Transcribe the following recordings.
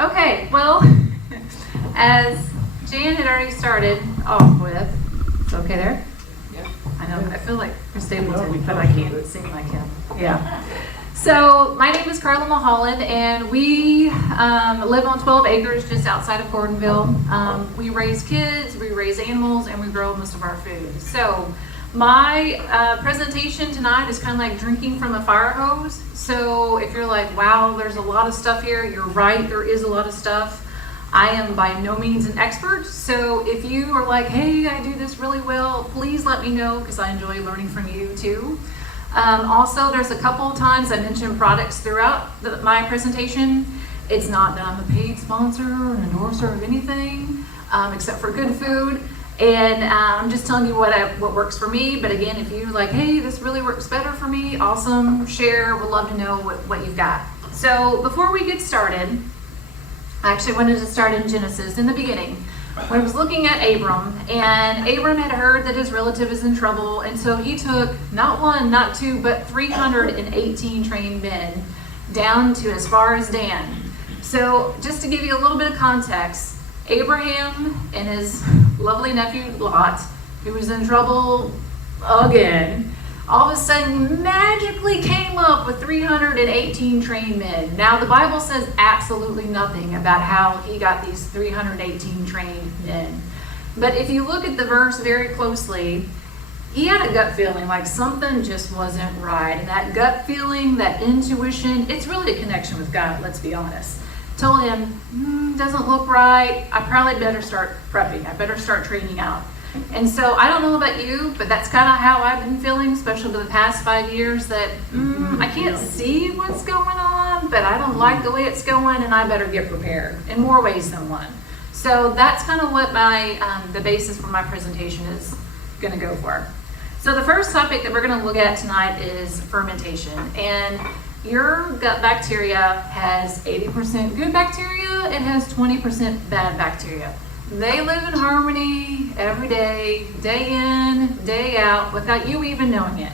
Okay, well, as Jan had already started off with, it's okay there? Yeah. I know, I feel like Chris Stapleton, but I can't sing like him. Yeah. So my name is Carlen Mulholland, and we live on 12 acres just outside of Gordonville. We raise kids, we raise animals, and we grow most of our food. So my presentation tonight is kind of like drinking from a fire hose. So if you're like, wow, there's a lot of stuff here, you're right, there is a lot of stuff. I am by no means an expert, so if you are like, hey, I do this really well, please let me know, because I enjoy learning from you too. Also, there's a couple of times I mentioned products throughout my presentation. It's not that I'm a paid sponsor or an endorser of anything, except for good food. And I'm just telling you what works for me. But again, if you're like, hey, this really works better for me, awesome, share, would love to know what you've got. So before we get started, I actually wanted to start in Genesis in the beginning. When I was looking at Abram, and Abram had heard that his relative is in trouble, and so he took not one, not two, but 318 trained men down to as far as Dan. So just to give you a little bit of context, Abraham and his lovely nephew Lot, who was in trouble again, all of a sudden magically came up with 318 trained men. Now the Bible says absolutely nothing about how he got these 318 trained men. But if you look at the verse very closely, he had a gut feeling like something just wasn't right. And that gut feeling, that intuition, it's really a connection with God, let's be honest. Told him, doesn't look right. I probably better start prepping. I better start training out. And so I don't know about you, but that's kind of how I've been feeling, especially for the past 5 years, that I can't see what's going on, but I don't like the way it's going, and I better get prepared in more ways than one. So that's kind of what the basis for my presentation is going to go for. So the first topic that we're going to look at tonight is fermentation. And your gut bacteria has 80% good bacteria, it has 20% bad bacteria. They live in harmony every day, day in, day out, without you even knowing it.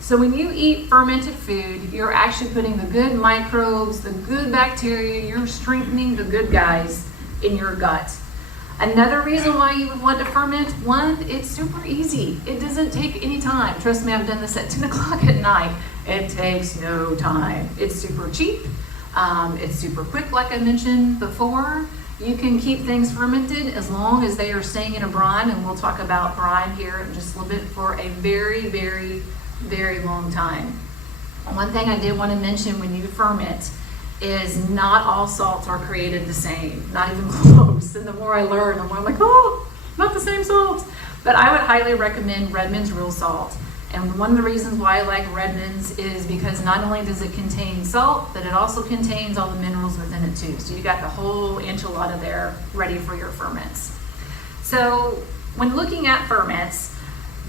So when you eat fermented food, you're actually putting the good microbes, the good bacteria, you're strengthening the good guys in your gut. Another reason why you would want to ferment, one, it's super easy. It doesn't take any time. Trust me, I've done this at 10 o'clock at night. It takes no time. It's super cheap. It's super quick, like I mentioned before. You can keep things fermented as long as they are staying in a brine, and we'll talk about brine here in just a little bit, for a very, very, very long time. One thing I did want to mention when you ferment is not all salts are created the same, not even close. And the more I learn, the more I'm like, oh, not the same salts. But I would highly recommend Redman's real salt. And one of the reasons why I like Redman's is because not only does it contain salt, but it also contains all the minerals within it too. So you got the whole enchilada there ready for your ferments. So when looking at ferments,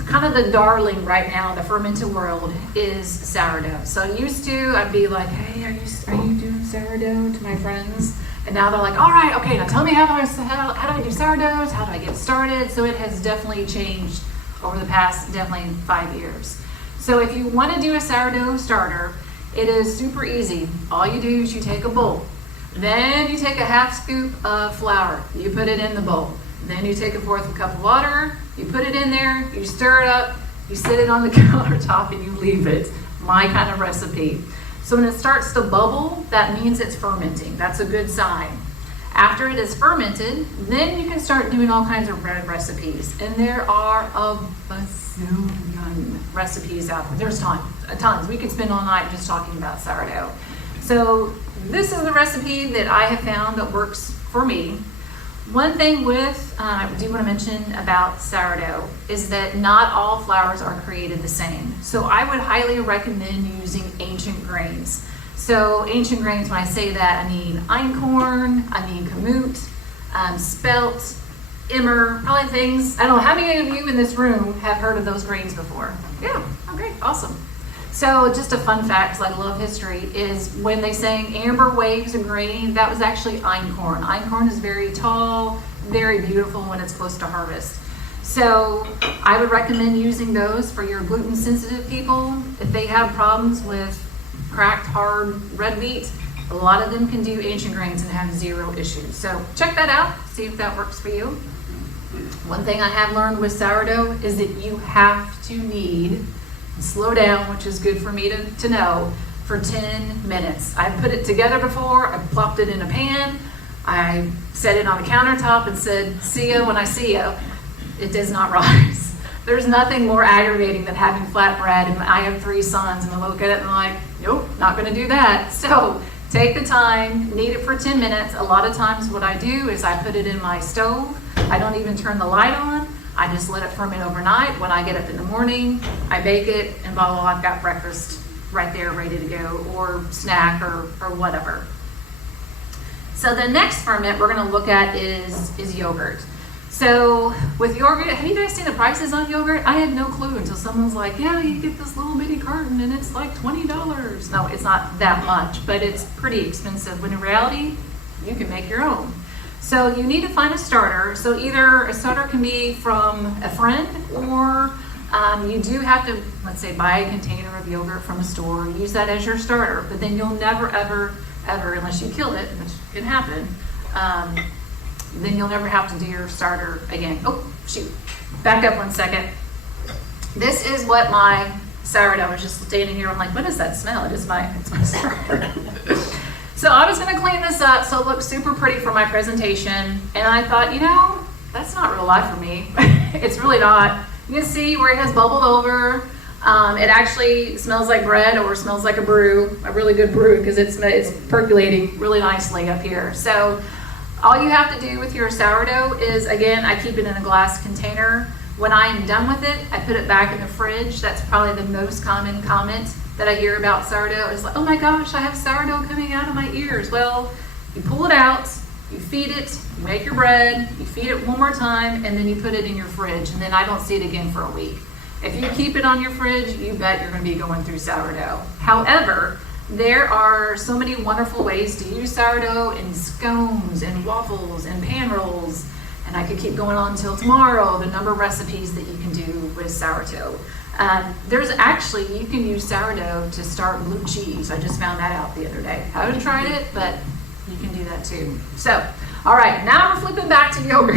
kind of the darling right now in the fermented world is sourdough. So used to, I'd be like, hey, are you doing sourdough to my friends? And now they're like, all right, okay, now tell me how do I do sourdoughs? How do I get started? So it has definitely changed over the past definitely 5 years. So if you want to do a sourdough starter, it is super easy. All you do is you take a bowl. Then you take a half scoop of flour. You put it in the bowl. Then you take a fourth cup of water. You put it in there. You stir it up. You sit it on the countertop and you leave it. My kind of recipe. So when it starts to bubble, that means it's fermenting. That's a good sign. After it is fermented, then you can start doing all kinds of bread recipes. And there are a bazillion recipes out there. There's tons. We could spend all night just talking about sourdough. So this is the recipe that I have found that works for me. One thing I do want to mention about sourdough is that not all flours are created the same. So I would highly recommend using ancient grains. So ancient grains, when I say that, I mean einkorn, I mean kamut, spelt, emmer, probably things. I don't know, how many of you in this room have heard of those grains before? Yeah, oh great, awesome. So just a fun fact, because I love history, is when they sang amber waves of grain, that was actually einkorn. Einkorn is very tall, very beautiful when it's close to harvest. So I would recommend using those for your gluten sensitive people. If they have problems with cracked, hard red wheat, A lot of them can do ancient grains and have zero issues. So check that out, see if that works for you. One thing I have learned with sourdough is that you have to knead and slow down, which is good for me to know, for 10 minutes. I've put it together before, I plopped it in a pan, I set it on the countertop and said, see ya when I see ya. It does not rise. There's nothing more aggravating than having flatbread, and I have 3 sons, and I look at it and I'm like, nope, not gonna do that. So take the time, knead it for 10 minutes. A lot of times what I do is I put it in my stove. I don't even turn the light on. I just let it ferment overnight. When I get up in the morning, I bake it, and voila, I've got breakfast right there ready to go, or snack, or whatever. So the next ferment we're gonna look at is yogurt. So with yogurt, have you guys seen the prices on yogurt? I had no clue until someone's like, yeah, you get this little bitty carton and it's like $20. No, it's not that much, but it's pretty expensive, when in reality, you can make your own. So you need to find a starter. So either a starter can be from a friend, or you do have to, let's say, buy a container of yogurt from a store, use that as your starter, but then you'll never, ever, unless you kill it, which can happen, then you'll never have to do your starter again. Oh, shoot. Back up 1 second. This is what my sourdough, I was just standing here, I'm like, what does that smell? It's my starter. So I was gonna clean this up so it looks super pretty for my presentation, and I thought, you know, that's not real life for me. It's really not. You can see where it has bubbled over. It actually smells like bread, or smells like a really good brew, because it's percolating really nicely up here. So all you have to do with your sourdough is, again, I keep it in a glass container. When I am done with it, I put it back in the fridge. That's probably the most common comment that I hear about sourdough, is like, oh my gosh, I have sourdough coming out of my ears. Well, you pull it out, you feed it, you make your bread, you feed it one more time, and then you put it in your fridge, and then I don't see it again for a week. If you keep it on your fridge, you bet you're gonna be going through sourdough. However, there are so many wonderful ways to use sourdough in scones and waffles and pan rolls, and I could keep going on until tomorrow, the number of recipes that you can do with sourdough. There's actually, you can use sourdough to start blue cheese. I just found that out the other day. I haven't tried it, but you can do that too. So, all right, now we're flipping back to yogurt,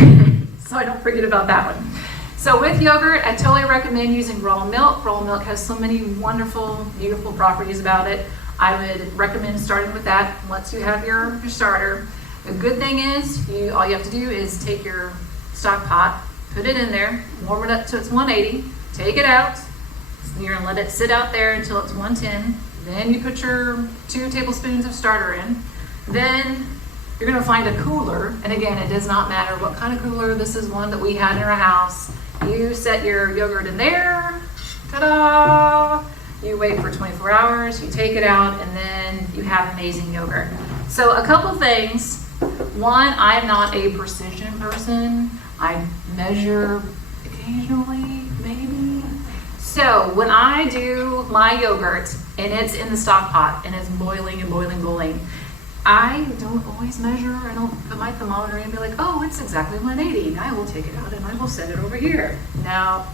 so I don't forget about that one. So with yogurt, I totally recommend using raw milk. Raw milk has so many wonderful, beautiful properties about it. I would recommend starting with that once you have your starter. The good thing is, all you have to do is take your stock pot, put it in there, warm it up to it's 180, take it out, you're gonna let it sit out there until it's 110. Then you put your 2 tablespoons of starter in. Then you're gonna find a cooler, and again, it does not matter what kind of cooler. This is one that we had in our house. You set your yogurt in there, ta-da! You wait for 24 hours, you take it out, and then you have amazing yogurt. So a couple things. One, I'm not a precision person. I measure occasionally, maybe. So when I do my yogurt, and it's in the stock pot, and it's boiling and boiling, I don't always measure. I don't put my thermometer in and be like, oh, it's exactly 180. I will take it out and I will set it over here. No.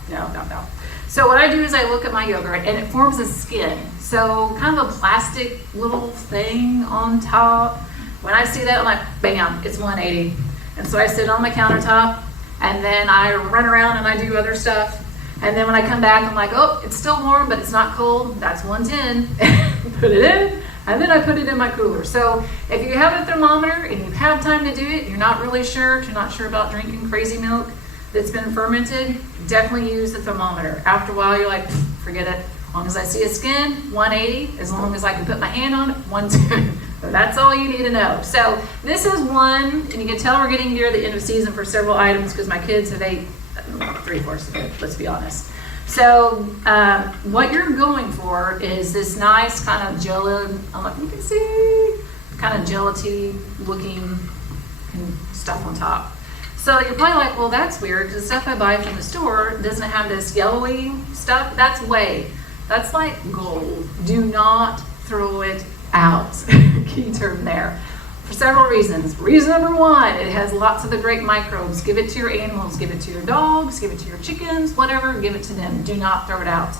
So what I do is I look at my yogurt, and it forms a skin. So kind of a plastic little thing on top. When I see that, I'm like, bam, it's 180. And so I sit on my countertop, and then I run around and I do other stuff. And then when I come back, I'm like, oh, it's still warm, but it's not cold. That's 110. Put it in, and then I put it in my cooler. So if you have a thermometer and you have time to do it, you're not really sure, if you're not sure about drinking crazy milk that's been fermented, definitely use the thermometer. After a while, you're like, forget it. As long as I see a skin, 180. As long as I can put my hand on it, 110. That's all you need to know. So this is one, and you can tell we're getting near the end of season for several items because my kids have ate 3/4 of it, let's be honest. So what you're going for is this nice kind of jello, I don't know if you can see, kind of gelatine looking stuff on top. So you're probably like, well, that's weird because the stuff I buy from the store doesn't have this yellowy stuff. That's whey. That's like gold. Do not throw it out. Key term there. For several reasons. Reason number one, it has lots of the great microbes. Give it to your animals, give it to your dogs, give it to your chickens, whatever, give it to them. Do not throw it out.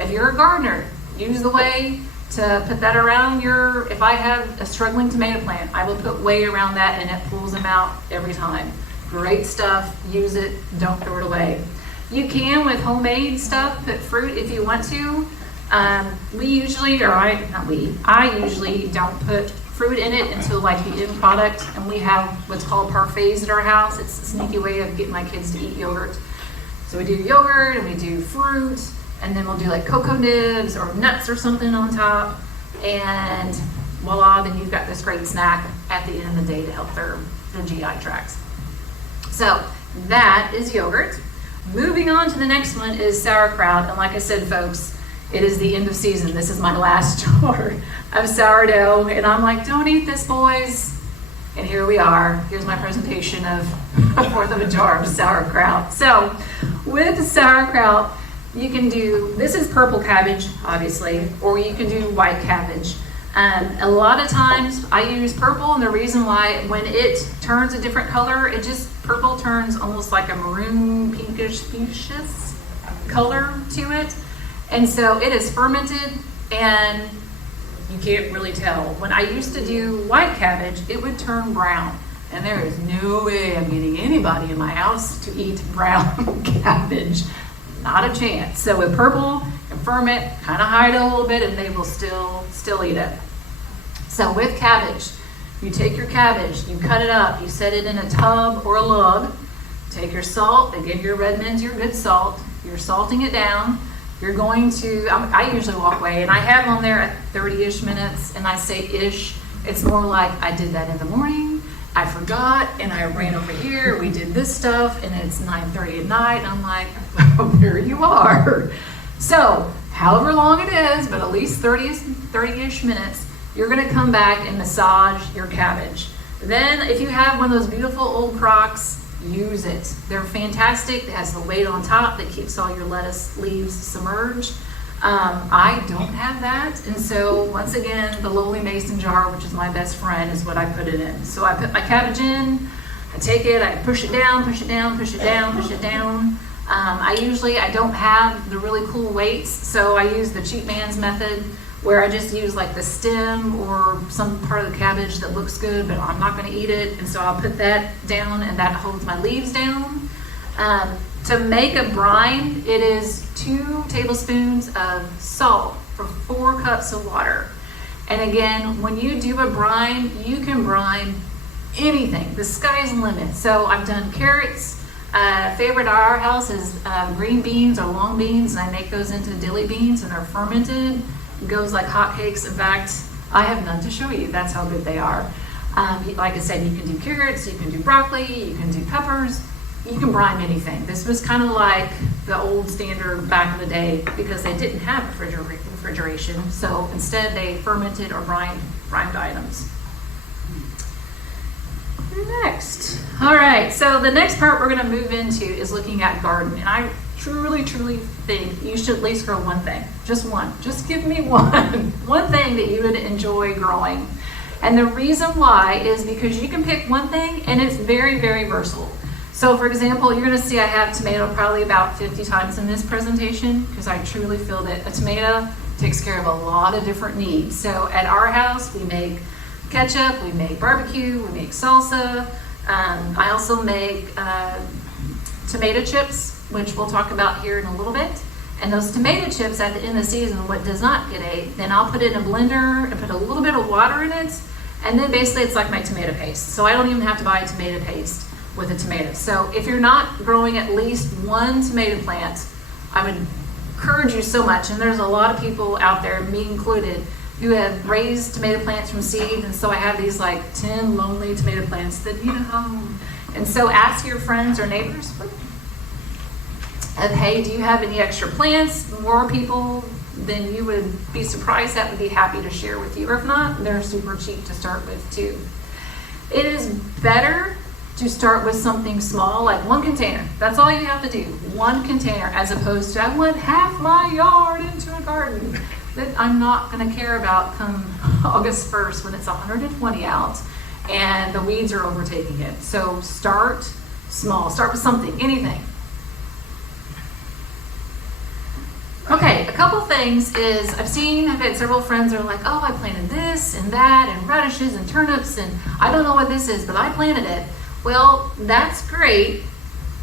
If you're a gardener, use the whey, to put that around if I have a struggling tomato plant, I will put whey around that and it pulls them out every time. Great stuff, use it, don't throw it away. You can with homemade stuff, put fruit if you want to. I usually don't put fruit in it until like the end product, and we have what's called parfaits at our house. It's a sneaky way of getting my kids to eat yogurt. So we do yogurt and we do fruit, and then we'll do like cocoa nibs or nuts or something on top, and voila, then you've got this great snack at the end of the day to help their GI tracts. So that is yogurt. Moving on to the next one is sauerkraut, and like I said, folks, it is the end of season. This is my last jar of sourdough, and I'm like, don't eat this, boys. And here we are. Here's my presentation of a fourth of a jar of sauerkraut. So with sauerkraut, you can do, this is purple cabbage, obviously, or you can do white cabbage. A lot of times I use purple, and the reason why, when it turns a different color, purple turns almost like a maroon pinkish color to it. And so it is fermented, and you can't really tell. When I used to do white cabbage, it would turn brown. And there is no way I'm getting anybody in my house to eat brown cabbage. Not a chance. So with purple and ferment, kind of hide it a little bit, and they will still eat it. So with cabbage, you take your cabbage, you cut it up, you set it in a tub or a lug. Take your salt, again, your Redman's your good salt. You're salting it down. You're going to, I usually walk away, and I have on there at 30-ish minutes, and I say ish. It's more like I did that in the morning, I forgot, and I ran over here, we did this stuff, and it's 9:30 at night, and I'm like, well, there you are. So, however long it is, but at least 30-ish minutes, you're gonna come back and massage your cabbage. Then, if you have one of those beautiful old crocks, use it. They're fantastic. It has the weight on top that keeps all your lettuce leaves submerged. I don't have that, and so once again, the lowly mason jar, which is my best friend, is what I put it in. So I put my cabbage in, I take it, I push it down, push it down, push it down, push it down. I don't have the really cool weights, so I use the cheap man's method, where I just use like the stem or some part of the cabbage that looks good, but I'm not going to eat it, and so I'll put that down, and that holds my leaves down. To make a brine, it is 2 tablespoons of salt for 4 cups of water. And again, when you do a brine, you can brine anything. The sky's the limit. So I've done carrots. Favorite at our house is green beans or long beans, and I make those into dilly beans, and they're fermented. It goes like hotcakes. In fact, I have none to show you. That's how good they are. Like I said, you can do carrots, you can do broccoli, you can do peppers. You can brine anything. This was kind of like the old standard back in the day, because they didn't have refrigeration. So instead they fermented or brined items. Next. All right, so the next part we're going to move into is looking at garden. And I truly think you should at least grow one thing. Just one. Just give me one. One thing that you would enjoy growing. And the reason why is because you can pick one thing, and it's very, very versatile. So for example, you're going to see I have tomato probably about 50 times in this presentation, because I truly feel that a tomato takes care of a lot of different needs. So at our house, we make ketchup, we make barbecue, we make salsa. I also make tomato chips, which we'll talk about here in a little bit. And those tomato chips at the end of the season, what does not get ate, then I'll put it in a blender and put a little bit of water in it. And then basically it's like my tomato paste. So I don't even have to buy tomato paste with a tomato. So if you're not growing at least one tomato plant, I would encourage you so much, and there's a lot of people out there, me included, who have raised tomato plants from seed, and so I have these like 10 lonely tomato plants that need a home. And so ask your friends or neighbors, hey, do you have any extra plants? More people than you would be surprised at would be happy to share with you. Or if not, they're super cheap to start with too. It is better to start with something small, like one container. That's all you have to do, one container, as opposed to I want half my yard into a garden that I'm not gonna care about come August 1st when it's 120 out and the weeds are overtaking it. So start small, start with something, anything. Okay, a couple things is I've had several friends that are like, oh, I planted this and that and radishes and turnips and I don't know what this is, but I planted it. Well, that's great.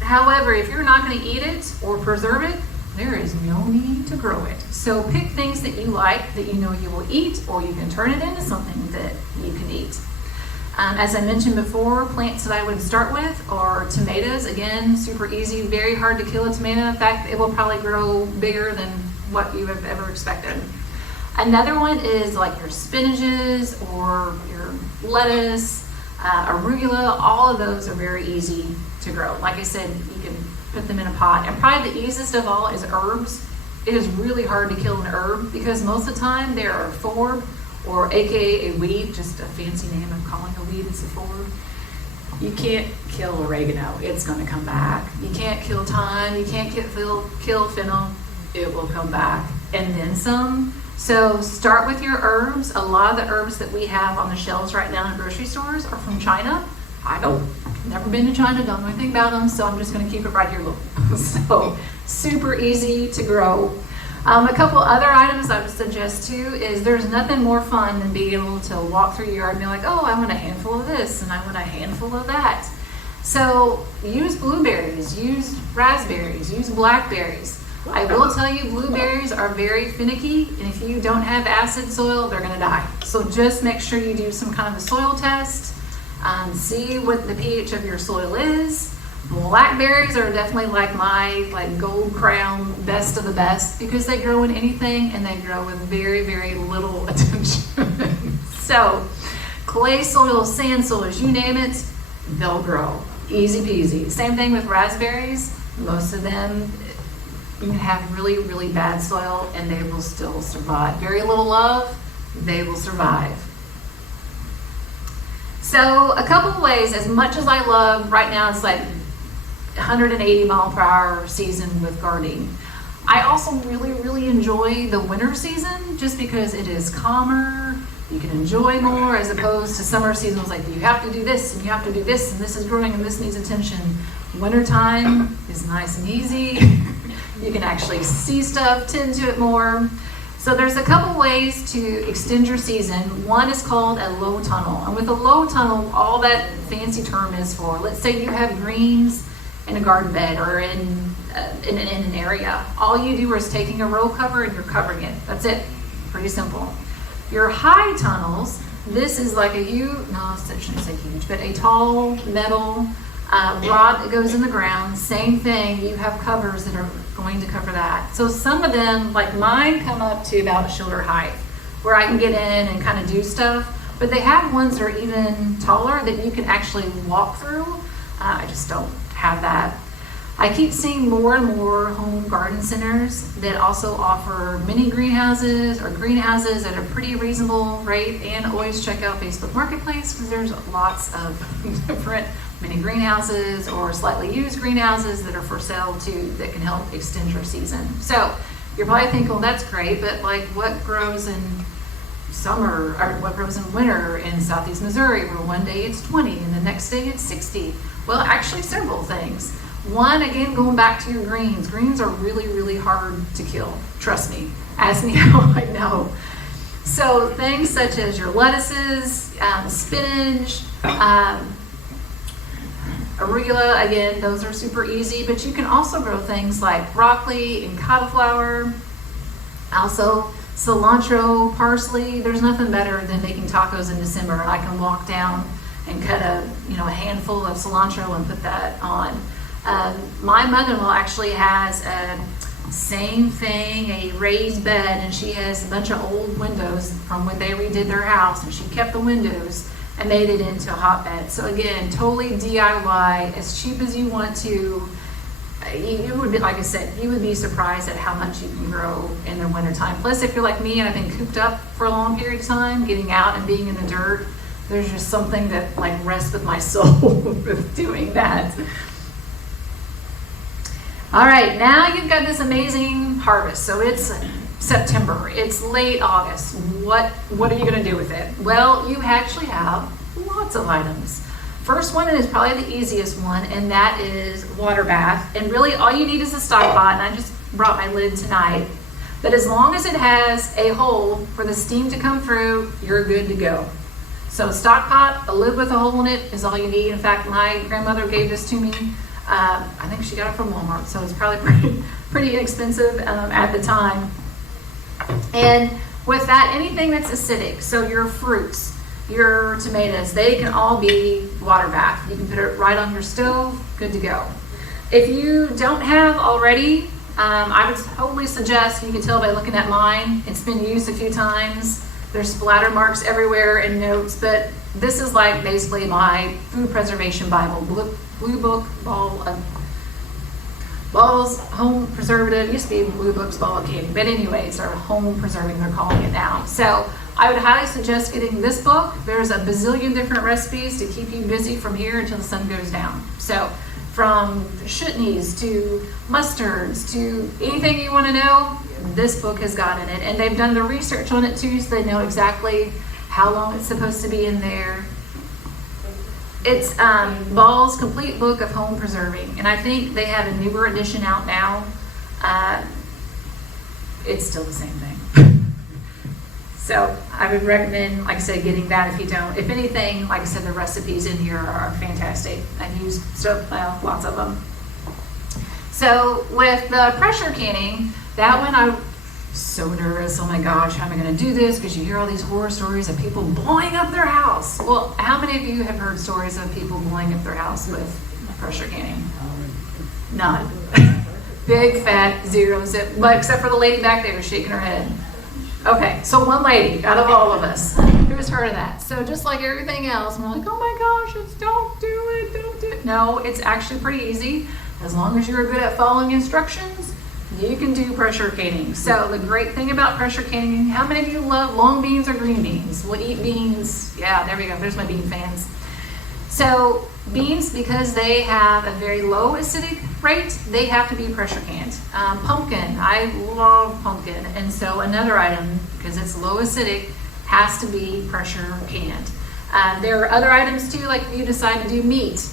However, if you're not going to eat it or preserve it, there is no need to grow it. So pick things that you like, that you know you will eat, or you can turn it into something that you can eat. As I mentioned before, plants that I would start with are tomatoes. Again, super easy, very hard to kill a tomato. In fact, it will probably grow bigger than what you have ever expected. Another one is like your spinaches or your lettuce, arugula. All of those are very easy to grow. Like I said, you can put them in a pot. And probably the easiest of all is herbs. It is really hard to kill an herb because most of the time they are forb, or AKA a weed, just a fancy name of calling a weed is a forb. You can't kill oregano, it's gonna come back. You can't kill thyme, you can't kill fennel, it will come back. And then some. So start with your herbs. A lot of the herbs that we have on the shelves right now in grocery stores are from China. Never been to China, don't know anything about them, so I'm just gonna keep it right here local. So super easy to grow. A couple other items I would suggest too is there's nothing more fun than being able to walk through your yard and be like, oh, I want a handful of this and I want a handful of that. So use blueberries, use raspberries, use blackberries. I will tell you, blueberries are very finicky, and if you don't have acid soil, they're gonna die. So just make sure you do some kind of a soil test, see what the pH of your soil is. Blackberries are definitely like my gold crown best of the best because they grow in anything and they grow with very, very little attention. So clay soils, sand soils, you name it, they'll grow. Easy peasy. Same thing with raspberries. Most of them you have really, really bad soil and they will still survive. Very little love, they will survive. So a couple of ways, as much as I love, right now it's like 180 mile per hour season with gardening. I also really, really enjoy the winter season just because it is calmer. You can enjoy more as opposed to summer seasons like you have to do this and you have to do this and this is growing and this needs attention. Wintertime is nice and easy. You can actually see stuff, tend to it more. So there's a couple ways to extend your season. One is called a low tunnel. And with a low tunnel, all that fancy term is for, let's say you have greens in a garden bed or in an area. All you do is taking a row cover and you're covering it. That's it. Pretty simple. Your high tunnels, this is like a I shouldn't say huge, but a tall metal rod that goes in the ground. Same thing, you have covers that are going to cover that. So some of them, like mine, come up to about shoulder height where I can get in and kind of do stuff. But they have ones that are even taller that you can actually walk through. I just don't have that. I keep seeing more and more home garden centers that also offer mini greenhouses or greenhouses at a pretty reasonable rate, and always check out Facebook Marketplace because there's lots of different mini greenhouses or slightly used greenhouses that are for sale too that can help extend your season. So you're probably thinking, well, that's great, but like what grows in summer or what grows in winter in Southeast Missouri where one day it's 20 and the next day it's 60? Well, actually several things. One, again, going back to your greens. Greens are really, really hard to kill. Trust me. Ask me how I know. So things such as your lettuces, spinach, arugula, again, those are super easy, but you can also grow things like broccoli and cauliflower, also cilantro, parsley. There's nothing better than making tacos in December. I can walk down and cut a handful of cilantro and put that on. My mother-in-law actually has a same thing, a raised bed, and she has a bunch of old windows from when they redid their house, and she kept the windows and made it into a hotbed. So again, totally DIY, as cheap as you want to. You would be, like I said, you would be surprised at how much you can grow in the wintertime. Plus, if you're like me and I've been cooped up for a long period of time, getting out and being in the dirt, there's just something that like rests with my soul with doing that. All right, now you've got this amazing harvest. So it's September, it's late August. What are you gonna do with it? Well, you actually have lots of items. First one is probably the easiest one, and that is water bath. And really all you need is a stock pot, and I just brought my lid tonight. But as long as it has a hole for the steam to come through, you're good to go. So stock pot, a lid with a hole in it is all you need. In fact, my grandmother gave this to me. I think she got it from Walmart, so it's probably pretty inexpensive at the time. And with that, anything that's acidic, so your fruits, your tomatoes, they can all be water bath. You can put it right on your stove, good to go. If you don't have already, I would totally suggest, you can tell by looking at mine, it's been used a few times. There's splatter marks everywhere and notes, but this is like basically my food preservation Bible. Blue Book Balls Home Preservative. It used to be Blue Book's Ball of Candy, but anyways, or home preserving, they're calling it now. So I would highly suggest getting this book. There's a bazillion different recipes to keep you busy from here until the sun goes down. So from chutneys to mustards to anything you want to know, this book has got in it. And they've done the research on it too, so they know exactly how long it's supposed to be in there. It's Ball's Complete Book of Home Preserving. And I think they have a newer edition out now. It's still the same thing. So I would recommend, like I said, getting that if you don't. If anything, like I said, the recipes in here are fantastic. I've used lots of them. So with the pressure canning, that one I'm so nervous. Oh my gosh, how am I going to do this? Because you hear all these horror stories of people blowing up their house. Well, how many of you have heard stories of people blowing up their house with pressure canning? None. Big fat zeros, except for the lady back there who's shaking her head. Okay, so one lady out of all of us who's heard of that. So just like everything else, we're like, oh my gosh, don't do it. No, it's actually pretty easy. As long as you're good at following instructions, you can do pressure canning. So the great thing about pressure canning, how many of you love long beans or green beans? We'll eat beans. Yeah, there we go. There's my bean fans. So beans, because they have a very low acidic rate, they have to be pressure canned. Pumpkin, I love pumpkin. And so another item, because it's low acidic, has to be pressure canned. There are other items too, like if you decide to do meat,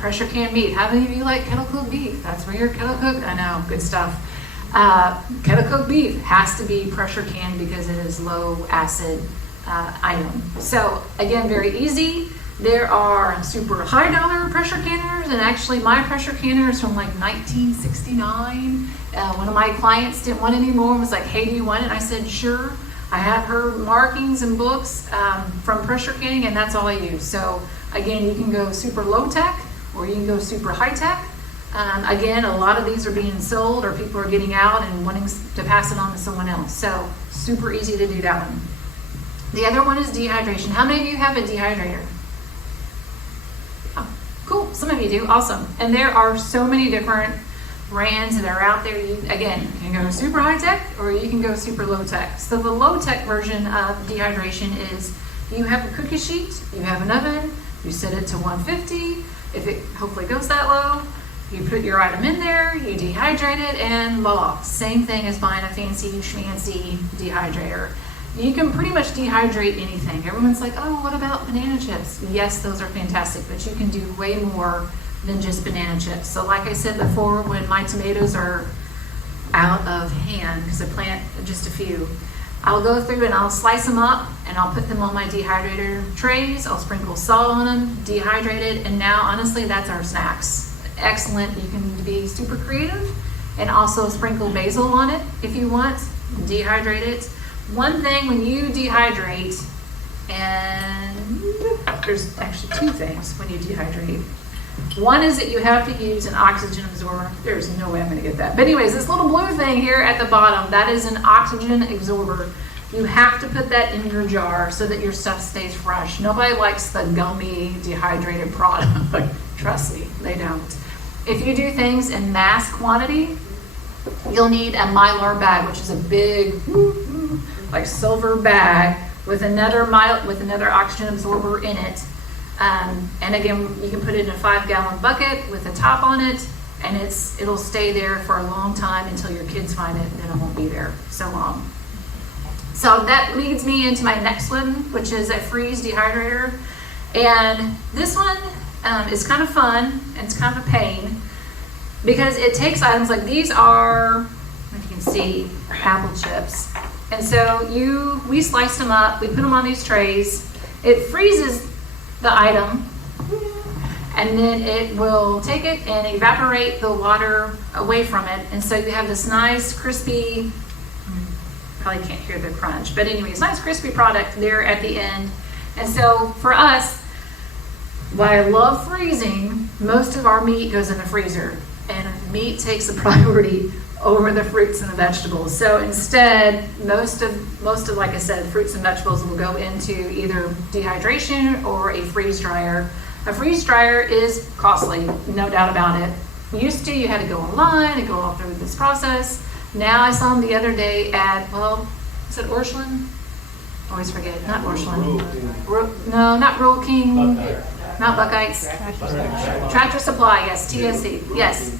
pressure canned meat. How many of you like kettle cooked beef? That's where you're kettle cooked. I know, good stuff. Kettle cooked beef has to be pressure canned because it is low acid item. So again, very easy. There are super high dollar pressure canners, and actually my pressure canner is from like 1969. One of my clients didn't want any more and was like, hey, do you want it? And I said, sure. I have her markings and books from pressure canning, and that's all I use. So again, you can go super low tech or you can go super high tech. Again, a lot of these are being sold or people are getting out and wanting to pass it on to someone else. So super easy to do that one. The other one is dehydration. How many of you have a dehydrator? Oh, cool, some of you do, awesome. And there are so many different brands that are out there. You, again, can go super high tech or you can go super low tech. So the low tech version of dehydration is you have a cookie sheet, you have an oven, you set it to 150. If it hopefully goes that low, you put your item in there, you dehydrate it, and voila. Same thing as buying a fancy schmancy dehydrator. You can pretty much dehydrate anything. Everyone's like, oh, what about banana chips? Yes, those are fantastic, but you can do way more than just banana chips. So like I said before, when my tomatoes are out of hand, because I plant just a few, I'll go through and I'll slice them up and I'll put them on my dehydrator trays. I'll sprinkle salt on them, dehydrate it, and now honestly, that's our snacks. Excellent. You can be super creative and also sprinkle basil on it if you want. Dehydrate it. One thing when you dehydrate, and there's actually two things when you dehydrate. One is that you have to use an oxygen absorber. There's no way I'm going to get that. But anyways, this little blue thing here at the bottom, that is an oxygen absorber. You have to put that in your jar so that your stuff stays fresh. Nobody likes the gummy, dehydrated product. Trust me, they don't. If you do things in mass quantity, you'll need a Mylar bag, which is a big, like silver bag with another oxygen absorber in it. And again, you can put it in a 5-gallon bucket with a top on it, and it'll stay there for a long time until your kids find it, and then it won't be there so long. So that leads me into my next one, which is a freeze dehydrator. And this one is kind of fun, and it's kind of a pain, because it takes items like these are, if you can see apple chips. And so we slice them up, we put them on these trays. It freezes the item, and then it will take it and evaporate the water away from it. And so you have this nice crispy, probably can't hear the crunch, but anyways, nice crispy product there at the end. And so for us, while I love freezing, most of our meat goes in the freezer, and meat takes a priority over the fruits and the vegetables. So instead, most of like I said, fruits and vegetables will go into either dehydration or a freeze dryer. A freeze dryer is costly, no doubt about it. Used to, you had to go online and go all through this process. Now I saw them the other day at, well, is it Orscheln? Always forget, not Orscheln. No, not Rural King. Not Buckeyes. Tractor Supply, yes, TSC, yes.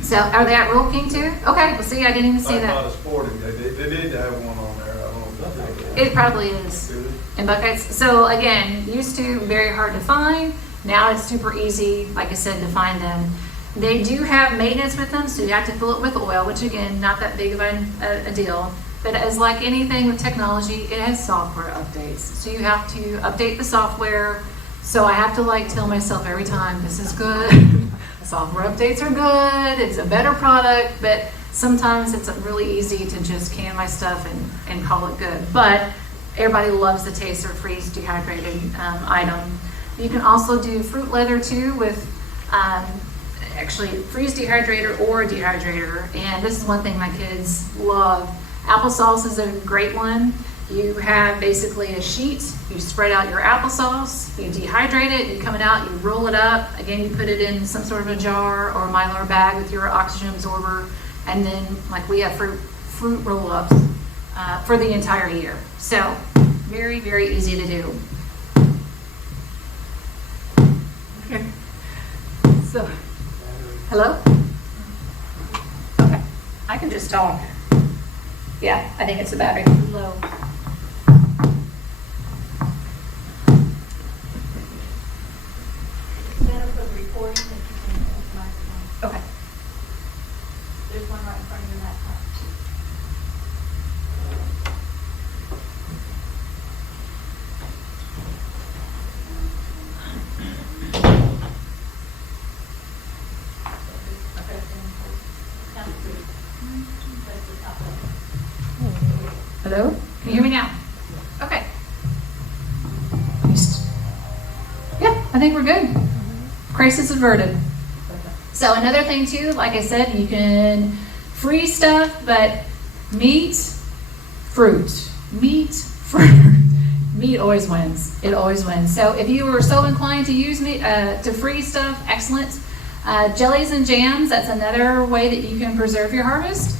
So are they at Rural King too? Okay, well see, I didn't even see that. They did have one on there. I don't know. It probably is. In Buckeyes. So again, used to very hard to find. Now it's super easy, like I said, to find them. They do have maintenance with them, so you have to fill it with oil, which again, not that big of a deal. But as like anything with technology, it has software updates. So you have to update the software. So I have to like tell myself every time, this is good. Software updates are good. It's a better product, but sometimes it's really easy to just can my stuff and call it good. But everybody loves the taste of freeze dehydrated item. You can also do fruit leather too with actually freeze dehydrator or a dehydrator. And this is one thing my kids love. Applesauce is a great one. You have basically a sheet, you spread out your applesauce, you dehydrate it, you come it out, you roll it up. Again, you put it in some sort of a jar or a Mylar bag with your oxygen absorber. And then like we have fruit roll-ups for the entire year. So very, very easy to do. Okay. So, hello? Okay, I can just talk. Yeah, I think it's the battery. Low. Okay. There's one right in front of your laptop. Hello? Can you hear me now? Okay. Yeah, I think we're good. Crisis averted. So another thing too, like I said, you can freeze stuff, but meat, fruit. Meat, fruit. Meat always wins. It always wins. So if you were so inclined to use meat, to freeze stuff, excellent. Jellies and jams, that's another way that you can preserve your harvest.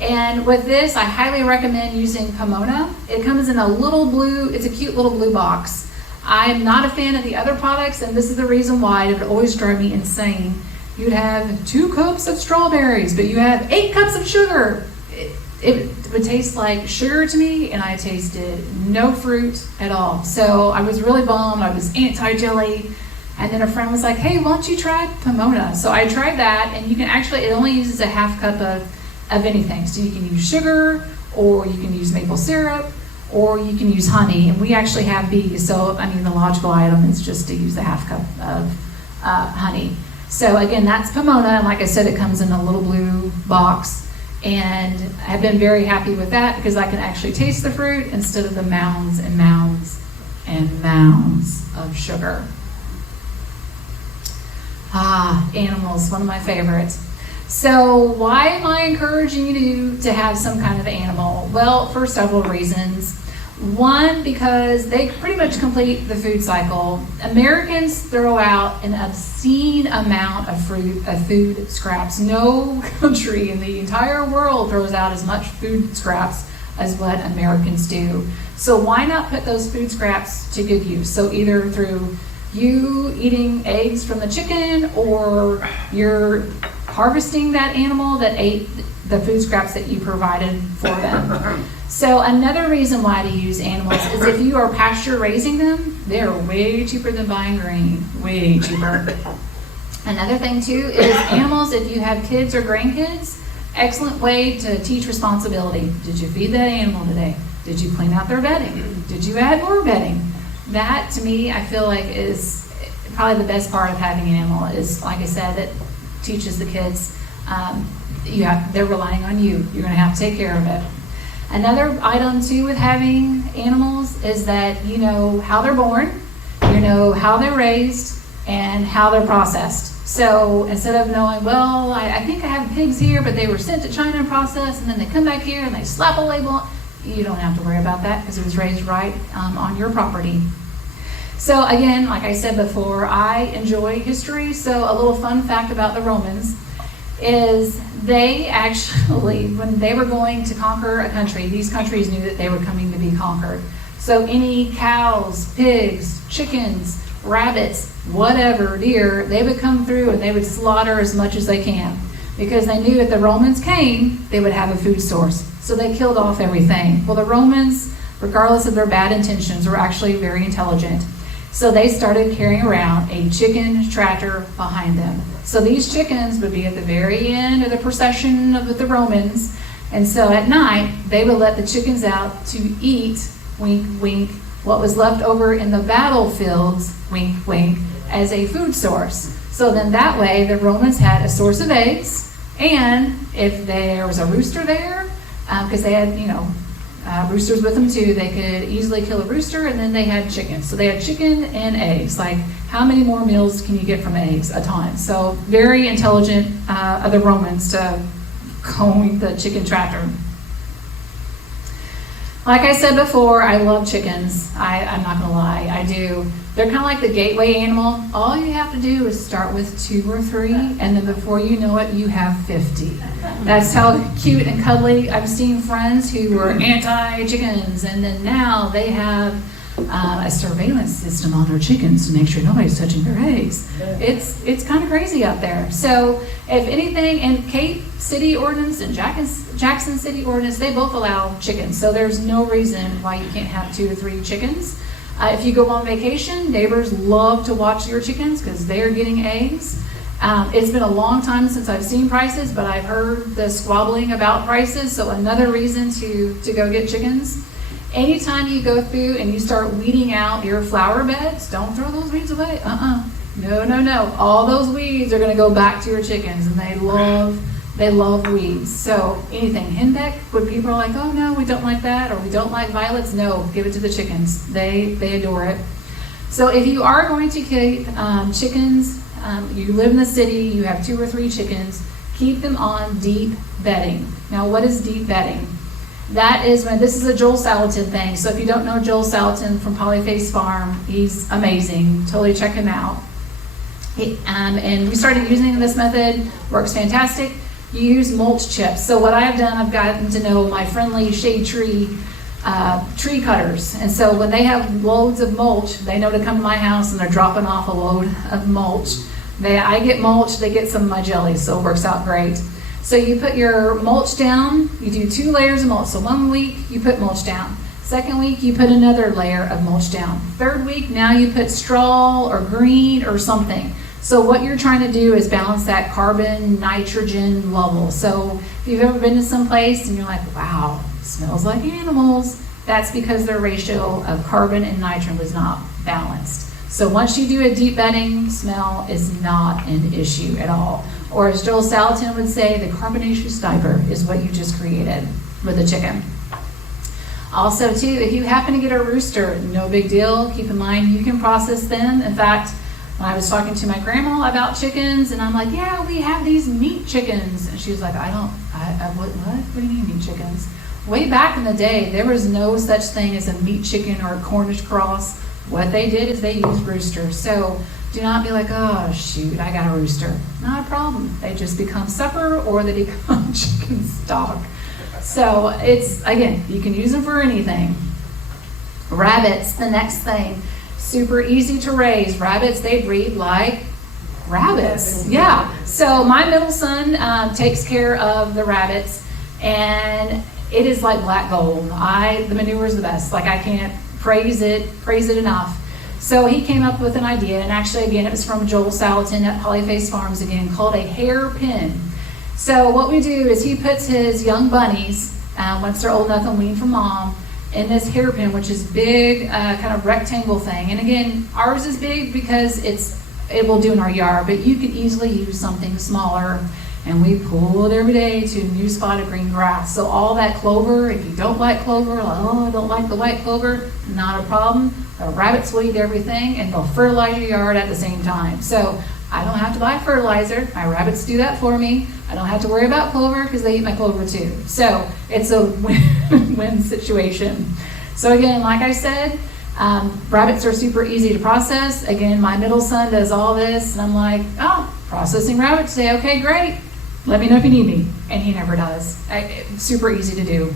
And with this, I highly recommend using Pomona. It comes in a little blue, it's a cute little blue box. I'm not a fan of the other products, and this is the reason why it would always drive me insane. You'd have 2 cups of strawberries, but you have 8 cups of sugar. It would taste like sugar to me, and I tasted no fruit at all. So I was really bummed. I was anti-jelly. And then a friend was like, hey, why don't you try Pomona? So I tried that, and you can actually, it only uses a half cup of anything. So you can use sugar, or you can use maple syrup, or you can use honey. And we actually have bees, so I mean the logical item is just to use a half cup of honey. So again, that's Pomona, and like I said, it comes in a little blue box. And I've been very happy with that because I can actually taste the fruit instead of the mounds and mounds and mounds of sugar. Animals, one of my favorites. So why am I encouraging you to have some kind of animal? Well, for several reasons. One, because they pretty much complete the food cycle. Americans throw out an obscene amount of food scraps. No country in the entire world throws out as much food scraps as what Americans do. So why not put those food scraps to good use? So either through you eating eggs from the chicken, or you're harvesting that animal that ate the food scraps that you provided for them. So another reason why to use animals is if you are pasture raising them, they're way cheaper than buying grain, way cheaper. Another thing too is animals, if you have kids or grandkids, excellent way to teach responsibility. Did you feed that animal today? Did you clean out their bedding? Did you add more bedding? That, to me, I feel like is probably the best part of having an animal is, like I said, it teaches the kids, they're relying on you. You're going to have to take care of it. Another item, too, with having animals is that you know how they're born, you know how they're raised, and how they're processed. So instead of knowing, well, I think I have pigs here, but they were sent to China and processed, and then they come back here and they slap a label on, you don't have to worry about that because it was raised right on your property. So again, like I said before, I enjoy history. So a little fun fact about the Romans is they actually, when they were going to conquer a country, these countries knew that they were coming to be conquered. So any cows, pigs, chickens, rabbits, whatever, deer, they would come through and they would slaughter as much as they can because they knew if the Romans came, they would have a food source. So they killed off everything. Well, the Romans, regardless of their bad intentions, were actually very intelligent. So they started carrying around a chicken tractor behind them. So these chickens would be at the very end of the procession of the Romans. And so at night, they would let the chickens out to eat, wink, wink, what was left over in the battlefields, wink, wink, as a food source. So then that way, the Romans had a source of eggs, and if there was a rooster there, because they had, roosters with them too, they could easily kill a rooster, and then they had chicken. So they had chicken and eggs. Like, how many more meals can you get from eggs? A ton. So very intelligent of the Romans to coin the chicken tractor. Like I said before, I love chickens. I'm not gonna lie, I do. They're kind of like the gateway animal. All you have to do is start with 2 or 3, and then before you know it, you have 50. That's how cute and cuddly. I've seen friends who were anti-chickens, and then now they have a surveillance system on their chickens to make sure nobody's touching their eggs. It's kind of crazy out there. So if anything, and Cape City Ordinance and Jackson City Ordinance, they both allow chickens. So there's no reason why you can't have 2 or 3 chickens. If you go on vacation, neighbors love to watch your chickens because they're getting eggs. It's been a long time since I've seen prices, but I've heard the squabbling about prices, so another reason to go get chickens. Anytime you go through and you start weeding out your flower beds, don't throw those weeds away. No. All those weeds are going to go back to your chickens, and they love weeds. So anything henpeck, when people are like, oh no, we don't like that, or we don't like violets, no, give it to the chickens. They adore it. So if you are going to keep chickens, you live in the city, you have 2 or 3 chickens, keep them on deep bedding. Now, what is deep bedding? That is this is a Joel Salatin thing. So if you don't know Joel Salatin from Polyface Farm, he's amazing. Totally check him out. And we started using this method, works fantastic. You use mulch chips. So what I've done, I've gotten to know my friendly shade tree cutters. And so when they have loads of mulch, they know to come to my house and they're dropping off a load of mulch. I get mulch, they get some of my jelly, so it works out great. So you put your mulch down, you do 2 layers of mulch. So 1 week, you put mulch down. 2nd week, you put another layer of mulch down. 3rd week, now you put straw or green or something. So what you're trying to do is balance that carbon, nitrogen level. So if you've ever been to some place and you're like, wow, it smells like animals, that's because their ratio of carbon and nitrogen was not balanced. So once you do a deep bedding, smell is not an issue at all. Or as Joel Salatin would say, the carbonaceous diaper is what you just created with a chicken. Also too, if you happen to get a rooster, no big deal. Keep in mind, you can process them. In fact, when I was talking to my grandma about chickens, and I'm like, yeah, we have these meat chickens. And she was like, what do you mean meat chickens? Way back in the day, there was no such thing as a meat chicken or a Cornish cross. What they did is they used roosters. So do not be like, oh shoot, I got a rooster. Not a problem. They just become supper or they become chicken stock. So it's, again, you can use them for anything. Rabbits, the next thing. Super easy to raise. Rabbits, they breed like rabbits. Yeah. So my middle son takes care of the rabbits, and it is like black gold. The manure is the best. Like, I can't praise it enough. So he came up with an idea, and actually, again, it was from Joel Salatin at Polyface Farms again, called a hairpin. So what we do is he puts his young bunnies, once they're old enough and weaned from mom, in this hairpin, which is big, kind of rectangle thing. And again, ours is big because it will do in our yard, but you could easily use something smaller. And we pull it every day to a new spot of green grass. So all that clover, if you don't like clover, like, oh, I don't like the white clover, not a problem. The rabbits will eat everything and they'll fertilize your yard at the same time. So I don't have to buy fertilizer. My rabbits do that for me. I don't have to worry about clover because they eat my clover too. So it's a win-win situation. So again, like I said, rabbits are super easy to process. Again, my middle son does all this and I'm like, oh, processing rabbits today. Okay, great. Let me know if you need me. And he never does. Super easy to do.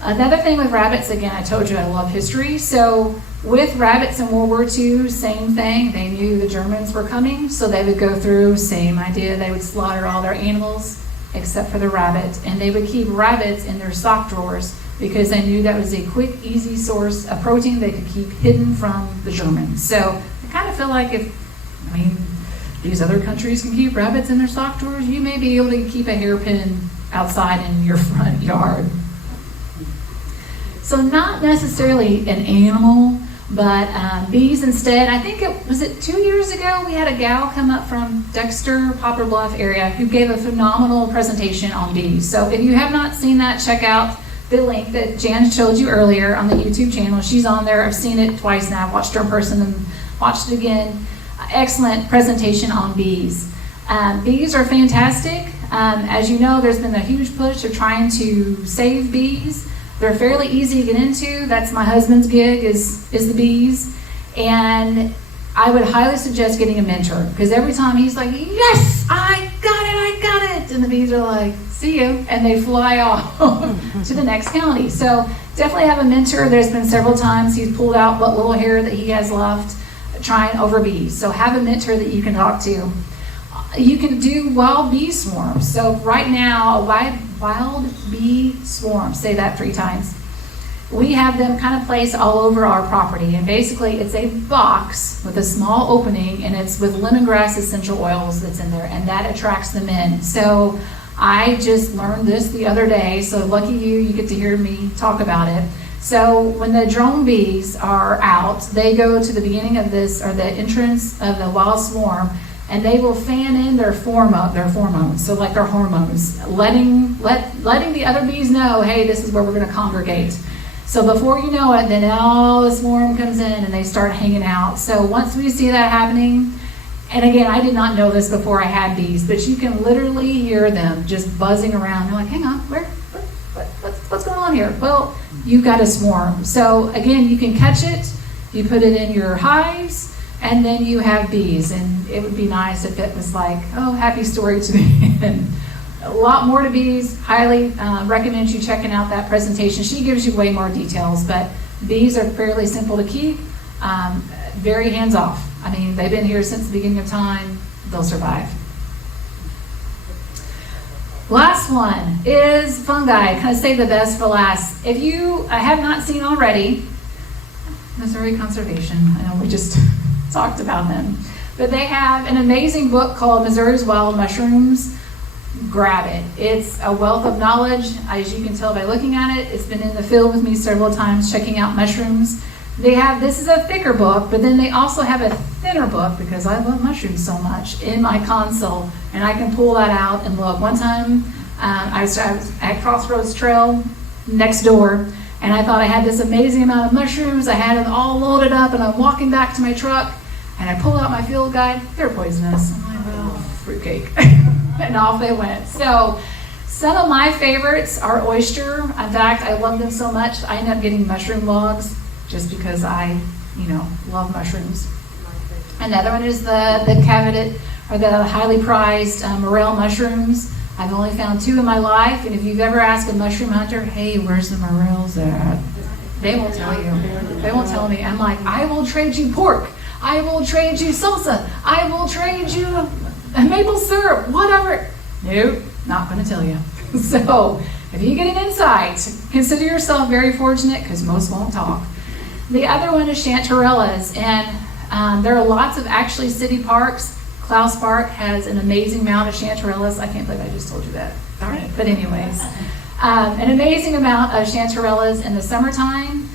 Another thing with rabbits, again, I told you I love history. So with rabbits in World War II, same thing. They knew the Germans were coming, so they would go through, same idea. They would slaughter all their animals except for the rabbit. And they would keep rabbits in their sock drawers because they knew that was a quick, easy source of protein they could keep hidden from the Germans. So I kind of feel like these other countries can keep rabbits in their sock drawers, you may be able to keep a hairpin outside in your front yard. So not necessarily an animal, but bees instead. I think was it 2 years ago, we had a gal come up from Dexter, Poplar Bluff area who gave a phenomenal presentation on bees. So if you have not seen that, check out the link that Jan showed you earlier on the YouTube channel. She's on there. I've seen it twice now. I've watched her in person and watched it again. Excellent presentation on bees. Bees are fantastic. As you know, there's been a huge push of trying to save bees. They're fairly easy to get into. That's my husband's gig is the bees. And I would highly suggest getting a mentor because every time he's like, yes, I got it. And the bees are like, see you. And they fly off to the next county. So definitely have a mentor. There's been several times he's pulled out what little hair that he has left trying over bees. So have a mentor that you can talk to. You can do wild bee swarms. So right now, a wild bee swarm, say that 3 times. We have them kind of placed all over our property. And basically it's a box with a small opening and it's with lemongrass essential oils that's in there and that attracts them in. So I just learned this the other day. So lucky you get to hear me talk about it. So when the drone bees are out, they go to the beginning of this, or the entrance of the wild swarm, and they will fan in their pheromones, so like their hormones, letting the other bees know, hey, this is where we're going to congregate. So before you know it, then all the swarm comes in and they start hanging out. So once we see that happening, and again, I did not know this before I had bees, but you can literally hear them just buzzing around. They're like, hang on, what's going on here? Well, you've got a swarm. So again, you can catch it, you put it in your hives, and then you have bees. And it would be nice if it was like, oh, happy story to the end. A lot more to bees. Highly recommend you checking out that presentation. She gives you way more details, but bees are fairly simple to keep, very hands-off. I mean, they've been here since the beginning of time. They'll survive. Last one is fungi. Kind of save the best for last. If you have not seen already, Missouri Conservation, I know we just talked about them, but they have an amazing book called Missouri's Wild Mushrooms. Grab it. It's a wealth of knowledge. As you can tell by looking at it, it's been in the field with me several times checking out mushrooms. This is a thicker book, but then they also have a thinner book because I love mushrooms so much in my console, and I can pull that out and look. One time I was at Crossroads Trail next door, and I thought I had this amazing amount of mushrooms. I had it all loaded up, and I'm walking back to my truck, and I pull out my field guide. They're poisonous. I'm like, well, fruitcake. And off they went. So some of my favorites are oyster. In fact, I love them so much, I end up getting mushroom logs just because I, love mushrooms. Another one is the cavitate, or the highly prized morel mushrooms. I've only found 2 in my life, and if you've ever asked a mushroom hunter, hey, where's the morels at? They won't tell you. They won't tell me. I'm like, I will trade you pork. I will trade you salsa. I will trade you maple syrup, whatever. Nope, not going to tell you. So if you get an insight, consider yourself very fortunate because most won't talk. The other one is chanterelles, and there are lots of actually city parks Klaus Park has an amazing amount of chanterelles. I can't believe I just told you that. Darn it. But anyways, an amazing amount of chanterelles in the summertime.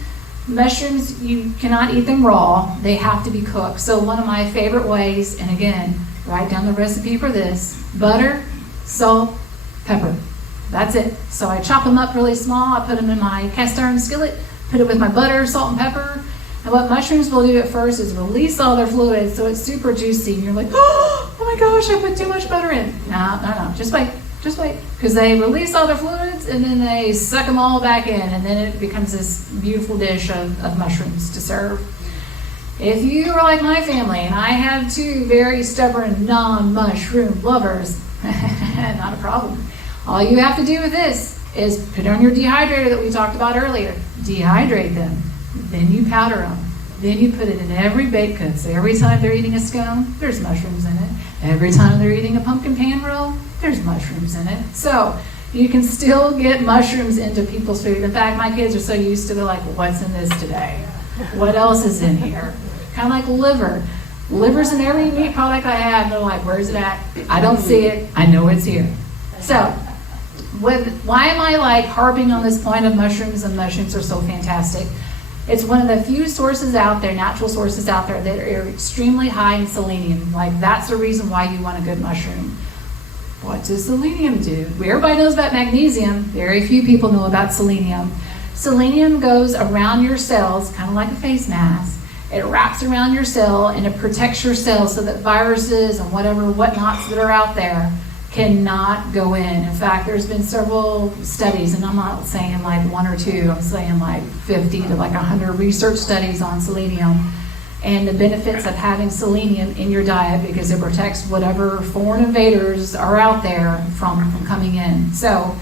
Mushrooms, you cannot eat them raw. They have to be cooked. So one of my favorite ways, and again, write down the recipe for this: butter, salt, pepper. That's it. So I chop them up really small. I put them in my cast iron skillet, put it with my butter, salt, and pepper. And what mushrooms will do at first is release all their fluids, so it's super juicy. And you're like, oh my gosh, I put too much butter in. No. Just wait. Because they release all their fluids, and then they suck them all back in, and then it becomes this beautiful dish of mushrooms to serve. If you are like my family, and I have two very stubborn non-mushroom lovers, not a problem. All you have to do with this is put on your dehydrator that we talked about earlier. Dehydrate them. Then you powder them. Then you put it in every baked good. So every time they're eating a scone, there's mushrooms in it. Every time they're eating a pumpkin pan roll, there's mushrooms in it. So you can still get mushrooms into people's food. In fact, my kids are so used to, they're like, what's in this today? What else is in here? Kind of like liver. Liver's in every meat product I have. They're like, where's it at? I don't see it. I know it's here. So why am I like harping on this point of mushrooms, and mushrooms are so fantastic? It's one of the few sources out there, natural sources out there, that are extremely high in selenium. Like, that's the reason why you want a good mushroom. What does selenium do? Everybody knows about magnesium. Very few people know about selenium. Selenium goes around your cells, kind of like a face mask. It wraps around your cell, and it protects your cells so that viruses and whatnots that are out there cannot go in. In fact, there's been several studies, and I'm not saying like one or two, I'm saying like 50 to like 100 research studies on selenium and the benefits of having selenium in your diet, because it protects whatever foreign invaders are out there from coming in. So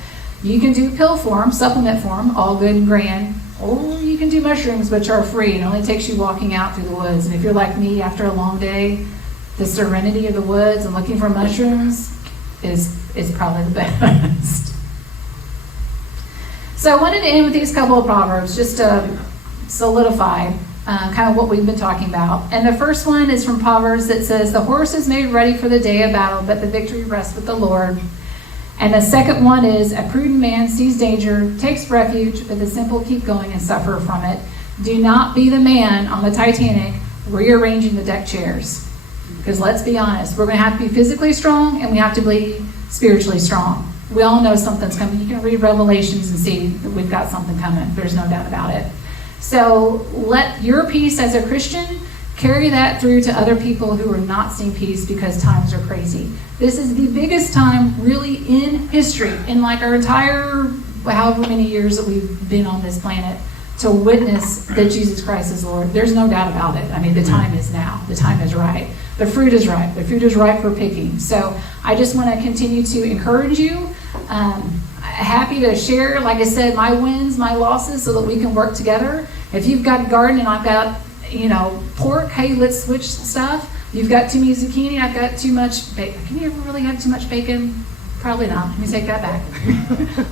you can do pill form, supplement form, all good and grand, or you can do mushrooms, which are free. It only takes you walking out through the woods. And if you're like me, after a long day, the serenity of the woods and looking for mushrooms is probably the best. So I wanted to end with these couple of proverbs just to solidify kind of what we've been talking about. And the first one is from Proverbs that says, the horse is made ready for the day of battle, but the victory rests with the Lord. And the second one is, a prudent man sees danger, takes refuge, but the simple keep going and suffer from it. Do not be the man on the Titanic rearranging the deck chairs. Because let's be honest, we're going to have to be physically strong, and we have to be spiritually strong. We all know something's coming. You can read Revelations and see that we've got something coming. There's no doubt about it. So let your peace as a Christian carry that through to other people who are not seeing peace because times are crazy. This is the biggest time really in history, in like our entire however many years that we've been on this planet, to witness that Jesus Christ is Lord. There's no doubt about it. I mean, the time is now. The time is right. The fruit is ripe. The fruit is ripe for picking. So I just want to continue to encourage you. Happy to share, like I said, my wins, my losses, so that we can work together. If you've got a garden and I've got, pork, hey, let's switch stuff. You've got too many zucchini, I've got too much bacon. Can you ever really have too much bacon? Probably not. Let me take that back.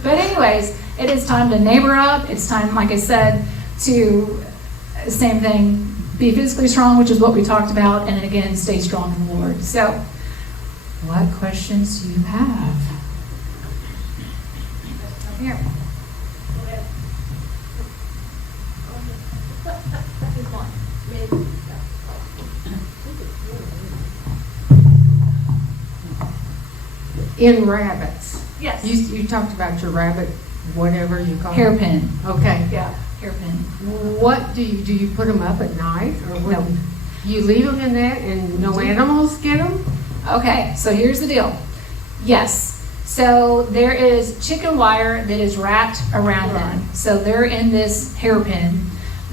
But anyways, it is time to neighbor up. It's time, like I said, to, same thing, be physically strong, which is what we talked about, and then again, stay strong in the Lord. So, what questions do you have? Here. In rabbits. Yes. You talked about your rabbit, whatever you call it. Hairpin. Okay. Yeah, hairpin. What do you put them up at night, or what? No. You leave them in that and no animals get them? Okay, so here's the deal. Yes. So there is chicken wire that is wrapped around them. So they're in this hairpin.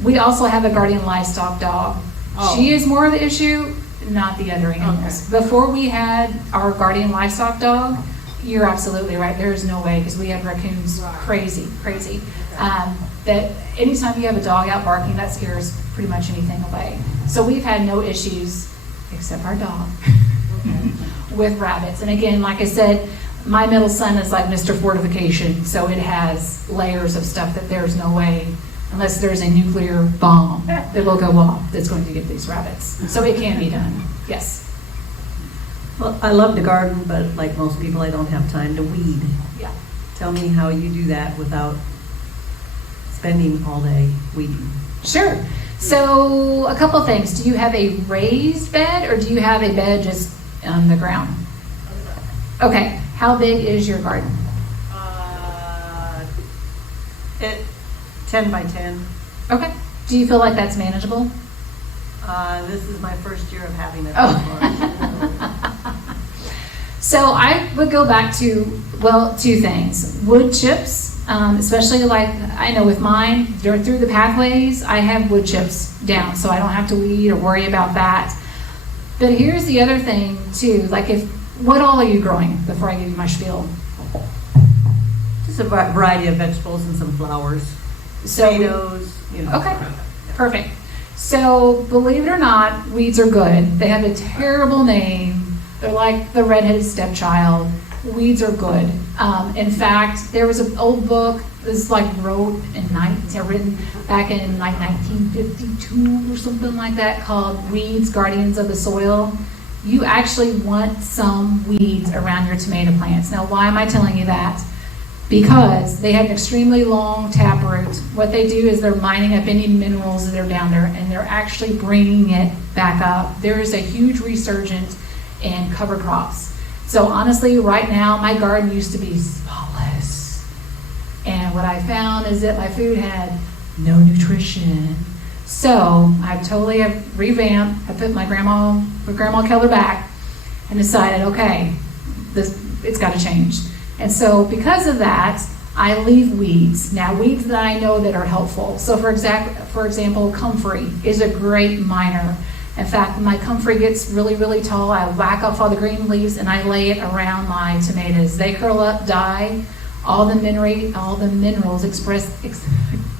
We also have a guardian livestock dog. Oh. She is more of the issue, not the other animals. Okay. Before we had our guardian livestock dog, you're absolutely right. There is no way, because we have raccoons, crazy. That anytime you have a dog out barking, that scares pretty much anything away. So we've had no issues, except our dog, with rabbits. And again, like I said, my middle son is like Mr. Fortification, so it has layers of stuff that there's no way, unless there's a nuclear bomb that will go off, that's going to get these rabbits. So it can be done. Yes. Well, I love to garden, but like most people, I don't have time to weed. Yeah. Tell me how you do that without spending all day weeding. Sure. So a couple things. Do you have a raised bed or do you have a bed just on the ground? Okay. How big is your garden? It 10 by 10. Okay. Do you feel like that's manageable? This is my first year of having it. Oh. So I would go back to, well, two things. Wood chips, especially like, I know with mine, through the pathways, I have wood chips down, so I don't have to weed or worry about that. But here's the other thing too, like what all are you growing before I give you my spiel? Just a variety of vegetables and some flowers. So, Tomatoes, okay, perfect. So believe it or not, weeds are good. They have a terrible name. They're like the redheaded stepchild. Weeds are good. In fact, there was an old book. This is like written back in like 1952 or something like that, called "Weeds: Guardians of the Soil." You actually want some weeds around your tomato plants. Now, why am I telling you that? Because they have an extremely long taproot. What they do is they're mining up any minerals that are down there, and they're actually bringing it back up. There is a huge resurgence in cover crops. So honestly, right now, my garden used to be spotless. And what I found is that my food had no nutrition. So I totally have revamped. I put my grandma Keller back and decided, okay, it's got to change. And so because of that, I leave weeds. Now, weeds that I know that are helpful. So for example, comfrey is a great miner. In fact, when my comfrey gets really, really tall, I whack off all the green leaves and I lay it around my tomatoes. They curl up, die, all the minerals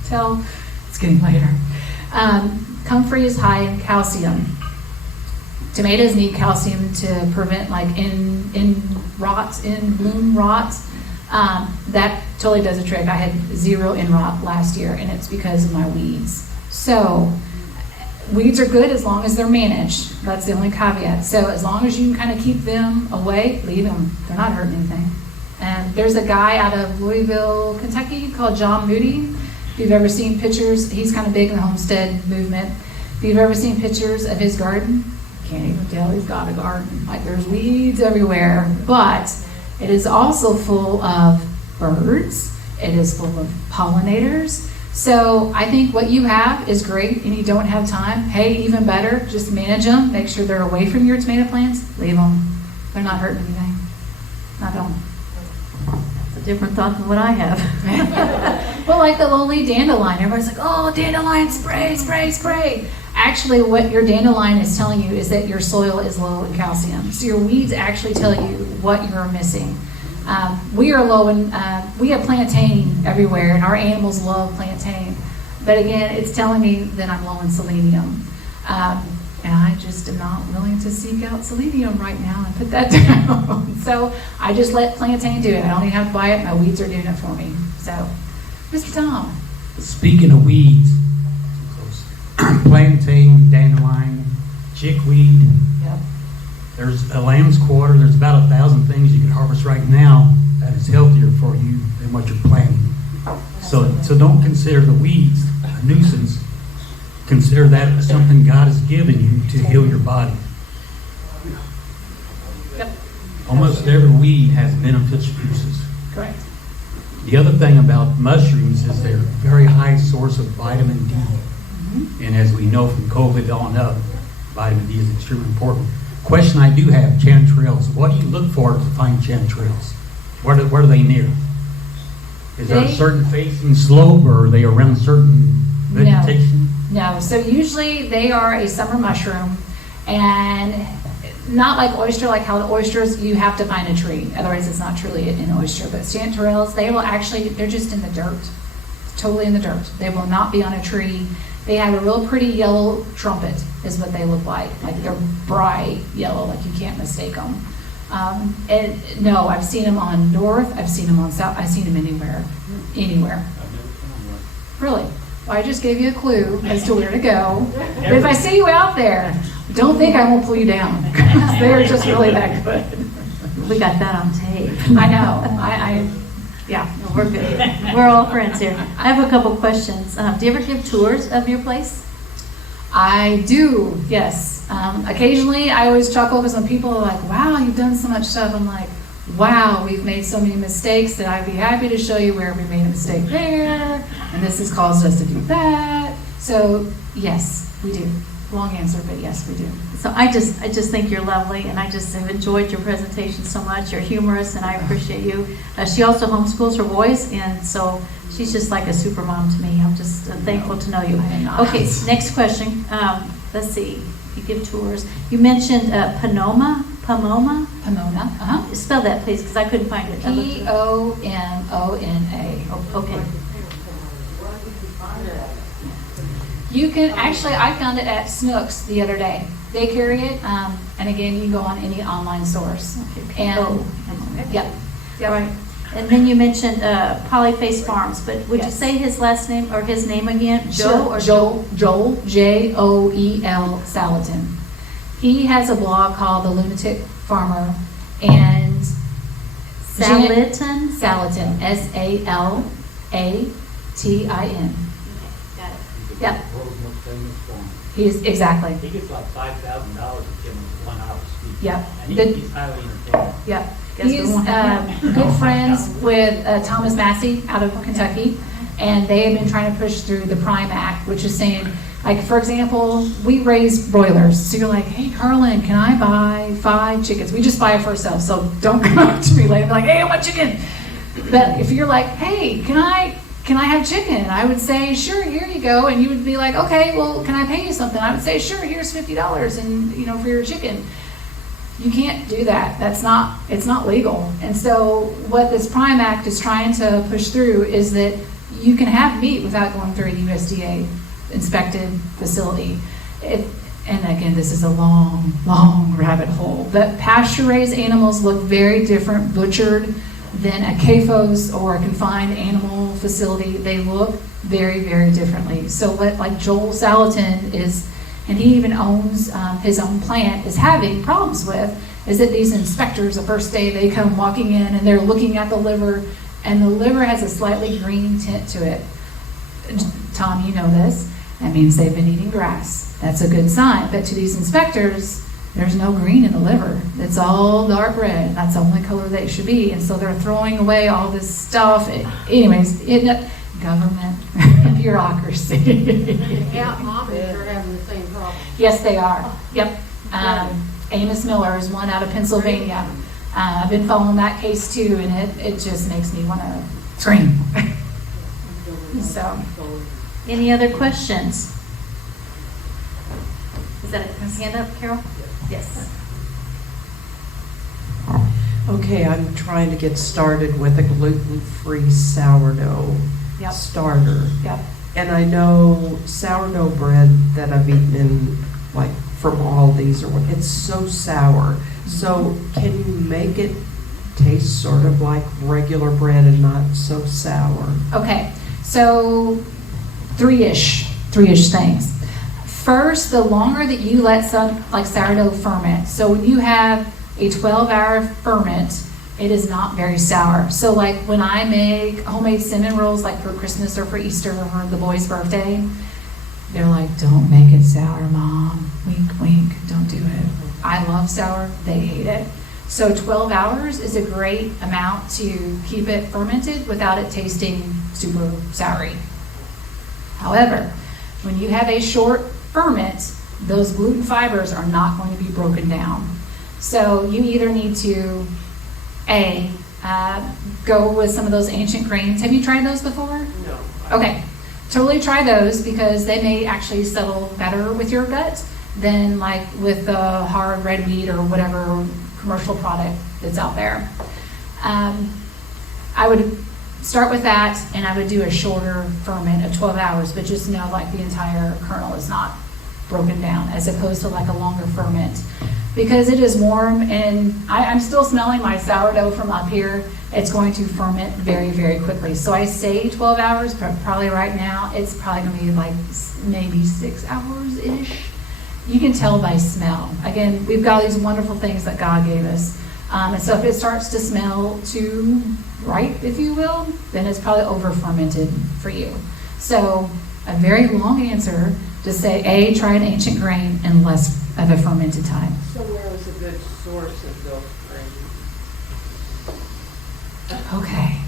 tell it's getting later. Comfrey is high in calcium. Tomatoes need calcium to prevent like in bloom rot. That totally does a trick. I had 0 in rot last year, and it's because of my weeds. So weeds are good as long as they're managed. That's the only caveat. So as long as you can kind of keep them away, leave them. They're not hurting anything. And there's a guy out of Louisville, Kentucky called John Moody. If you've ever seen pictures, he's kind of big in the homestead movement. If you've ever seen pictures of his garden, can't even tell he's got a garden. Like, there's weeds everywhere, but it is also full of birds. It is full of pollinators. So I think what you have is great, and you don't have time. Hey, even better, just manage them. Make sure they're away from your tomato plants. Leave them. They're not hurting anything. Not at all. It's a different thought than what I have. Well, like the lowly dandelion. Everybody's like, oh, dandelion, spray, spray, spray. Actually, what your dandelion is telling you is that your soil is low in calcium. So your weeds actually tell you what you're missing. We are low in, we have plantain everywhere, and our animals love plantain. But again, it's telling me that I'm low in selenium. And I just am not willing to seek out selenium right now and put that down. So I just let plantain do it. I don't even have to buy it. My weeds are doing it for me. So, Mr. Tom. Speaking of weeds, plantain, dandelion, chickweed. Yep. There's a lamb's quarter. There's about 1,000 things you can harvest right now that is healthier for you than what you're planting. So don't consider the weeds a nuisance. Consider that something God has given you to heal your body. Yep. Almost every weed has beneficial uses. Correct. The other thing about mushrooms is they're a very high source of vitamin D. And as we know from COVID on up, vitamin D is extremely important. Question I do have, chanterelles. What do you look for to find chanterelles? Where are they near? Is there a certain facing slope, or are they around certain vegetation? No. So usually they are a summer mushroom, and not like oyster, like how the oysters, you have to find a tree. Otherwise, it's not truly an oyster. But chanterelles, they're just in the dirt. Totally in the dirt. They will not be on a tree. They have a real pretty yellow trumpet is what they look like. Like, they're bright yellow, like you can't mistake them. And no, I've seen them on north, I've seen them on south, I've seen them anywhere. Really? Well, I just gave you a clue as to where to go. But if I see you out there, don't think I won't pull you down. They're just really that good. We got that on tape. I know, yeah. No, we're good. We're all friends here. I have a couple questions. Do you ever give tours of your place? I do, yes. Occasionally, I always chuckle because when people are like, wow, you've done so much stuff, I'm like, wow, we've made so many mistakes that I'd be happy to show you where we made a mistake there, and this has caused us to do that. So, yes, we do. Long answer, but yes, we do. So I just think you're lovely, and I just have enjoyed your presentation so much. You're humorous, and I appreciate you. She also homeschools her boys, and so she's just like a super mom to me. I'm just thankful to know you. I am not. Okay, next question. Let's see. You give tours. You mentioned Pomona. Pomona, Spell that, please, because I couldn't find it. Pomona. Oh, okay. You can, actually, I found it at Snooks the other day. They carry it, and again, you can go on any online source. Okay. And, yep. All right. And then you mentioned Polyface Farms, but would you Yes. say his last name or his name again? Joel, Joel, Joel, Salatin. He has a blog called The Lunatic Farmer, and Salatin? Salatin, S-A-L-A-T-I-N. Got it. Yep, World's most famous farm. he's, exactly, He gets like $5,000 to give him 1 hour speech. yep. And The- he's highly entertaining. Yep. Guess we He's won't have good friends with Thomas Massey out of Kentucky, and they have been trying to push through the Prime Act, which is saying, like, for example, we raise broilers. So you're like, hey, Carlen, can I buy 5 chickens? We just buy it for ourselves, so don't come up to me later and be like, hey, I want chicken. But if you're like, hey, can I have chicken? I would say, sure, here you go. And you would be like, okay, well, can I pay you something? I would say, sure, here's $50 and, for your chicken. You can't do that. It's not legal. And so what this Prime Act is trying to push through is that you can have meat without going through a USDA inspected facility. And again, this is a long, long rabbit hole. But pasture-raised animals look very different butchered than a CAFOs or a confined animal facility. They look very, very differently. So what like Joel Salatin is, and he even owns his own plant, is having problems with, is that these inspectors, the first day they come walking in and they're looking at the liver, and the liver has a slightly green tint to it. Tom, you know this. That means they've been eating grass. That's a good sign. But to these inspectors, there's no green in the liver. It's all dark red. That's the only color that it should be. And so they're throwing away all this stuff. Government bureaucracy. Yeah, mom and are having the same problem. Yes, they are. Yep. Amos Miller is one out of Pennsylvania. I've been following that case too, and it just makes me want to scream. So, Any other questions? Is that a hand up, Carol? Yes. Okay, I'm trying to get started with a gluten-free sourdough yep, starter. yep. And I know sourdough bread that I've eaten in, like, from Aldi's or what, it's so sour. So can you make it taste sort of like regular bread and not so sour? Okay, so three-ish things. First, the longer that you let some, like sourdough ferment, so when you have a 12-hour ferment, it is not very sour. So like when I make homemade cinnamon rolls, like for Christmas or for Easter or the boy's birthday, they're like, don't make it sour, Mom. Wink, wink, don't do it. I love sour, they hate it. So 12 hours is a great amount to keep it fermented without it tasting super soury. However, when you have a short ferment, those gluten fibers are not going to be broken down. So you either need to, go with some of those ancient grains. Have you tried those before? No. Okay, totally try those because they may actually settle better with your gut than like with the hard red wheat or whatever commercial product that's out there. I would start with that, and I would do a shorter ferment of 12 hours, but just know like the entire kernel is not broken down as opposed to like a longer ferment. Because it is warm, and I'm still smelling my sourdough from up here, it's going to ferment very, very quickly. So I say 12 hours, but probably right now, it's probably gonna be like maybe 6 hours-ish. you can tell by smell. Again, we've got these wonderful things that God gave us. And so if it starts to smell too ripe, if you will, then it's probably over fermented for you. So a very long answer to say, A, try an ancient grain and less of a fermented time. So where was a good source of those grains? Okay.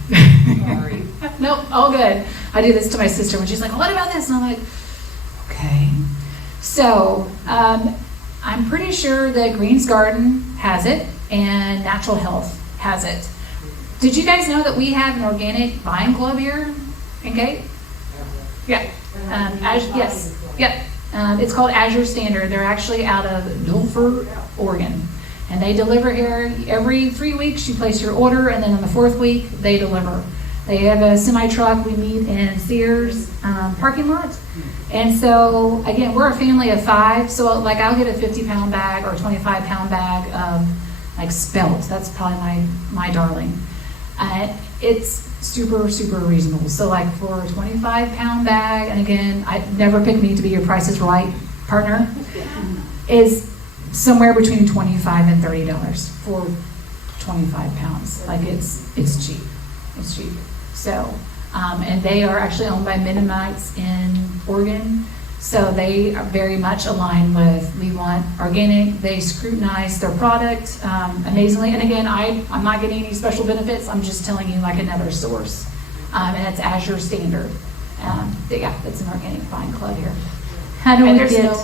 Sorry. Nope, all good. I do this to my sister when she's like, what about this? And I'm like, okay. So I'm pretty sure that Green's Garden has it and Natural Health has it. Did you guys know that we have an organic buying club here in Cape? Yeah. Yes. Yep. It's called Azure Standard. They're actually out of Dulfer, Oregon. And they deliver here every 3 weeks. You place your order, and then on the 4th week, they deliver. They have a semi-truck. We meet in Sears parking lot. And so, again, we're a family of 5. So, like, I'll get a 50-pound bag or a 25-pound bag of, like, spelt. That's probably my darling. It's super, super reasonable. So, like, for a 25-pound bag, and again, I never pick me to be your Price is Right partner, is somewhere between $25 and $30 for 25 pounds. Like, it's cheap. It's cheap. So, and they are actually owned by Mennonites in Oregon. So they are very much aligned with, we want organic. They scrutinize their product amazingly. And again, I'm not getting any special benefits. I'm just telling you like another source. And it's Azure Standard. Yeah, it's an organic buying club here. How do And we there's get,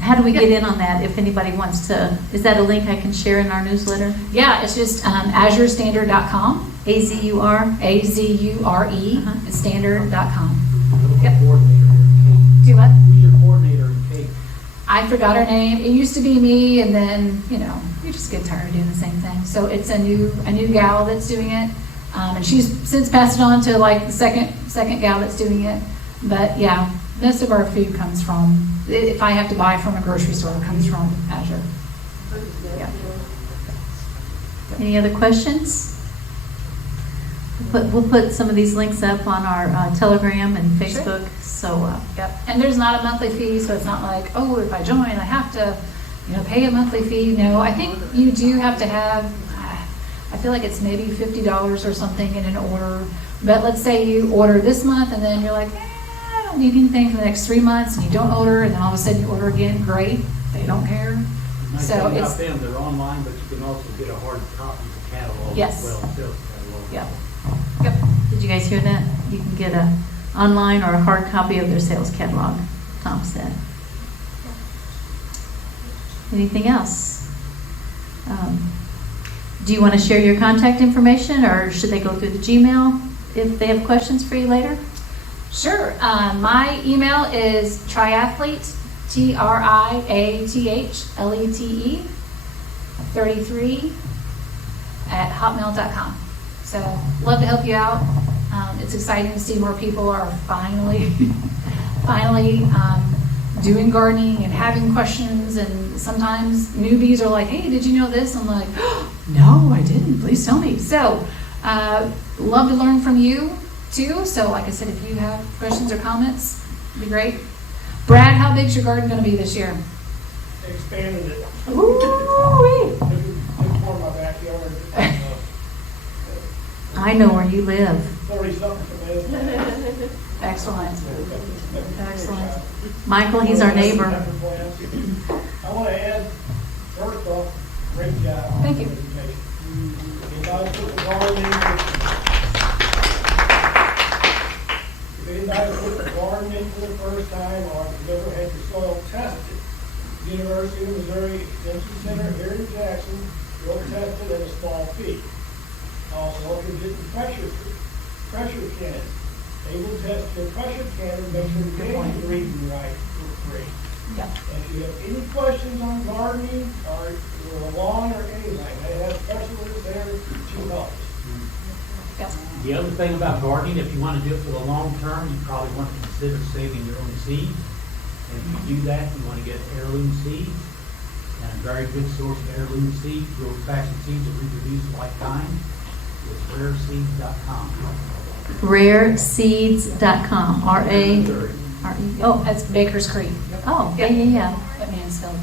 how do we get in on that if anybody wants to, is that a link I can share in our newsletter? Yeah, it's just azurestandard.com. AZUR? AZURE, standard.com. Yep. Do what? Who's your coordinator in Cape? I forgot her name. It used to be me, and then, you just get tired of doing the same thing. So it's a new gal that's doing it. And she's since passed it on to like the second gal that's doing it. But yeah, most of our food comes from, if I have to buy from a grocery store, it comes from Azure. Yeah. Any other questions? We'll put some of these links up on our Telegram and Facebook. So, Yep. And there's not a monthly fee, so it's not like, oh, if I join, I have to, pay a monthly fee. No, I think you do have to have, I feel like it's maybe $50 or something in an order. But let's say you order this month, and then you're like, I don't need anything for the next 3 months, and you don't order, and then all of a sudden you order again. Great, they don't care. Nice So thing it's about them, they're online, but you can also get a hard copy of the catalog Yes. as well, sales catalog. Yep. Yep. did you guys hear that? You can get a online or a hard copy of their sales catalog, Tom said. Anything else? Do you want to share your contact information, or should they go through the Gmail if they have questions for you later? Sure. My email is triathlete, TRIATHLETE 33 at hotmail.com. So love to help you out. It's exciting to see more people are finally doing gardening and having questions. And sometimes newbies are like, hey, did you know this? I'm like, oh, no, I didn't. Please tell me. So love to learn from you too. So like I said, if you have questions or comments, it'd be great. Brad, how big's your garden going to be this year? Expanded it. Ooh-wee. It's more my backyard. I know where you live. 40-something tomatoes. Excellent. Excellent. Michael, he's our neighbor. I want to add, first off, great job. Thank you. If I put the garden in, if anybody put the garden in for the first time, or if you've never had your soil tested, University of Missouri Extension Center here in Jackson will test it at a small fee. Also, if you're getting pressure cannons, they will test your pressure cannon, make sure the gauge is reading right for free. Yep. And if you have any questions on gardening or the lawn or anything, they have specialists there to help. Yep. The other thing about gardening, if you want to do it for the long term, you probably want to consider saving your own seed. And if you do that, you want to get heirloom seeds. And a very good source of heirloom seeds, growth fashion seeds that reproduce lifetime, is rareseeds.com. Rareseeds.com. Oh, That's Baker's Creek. oh, yeah. At Mansfield.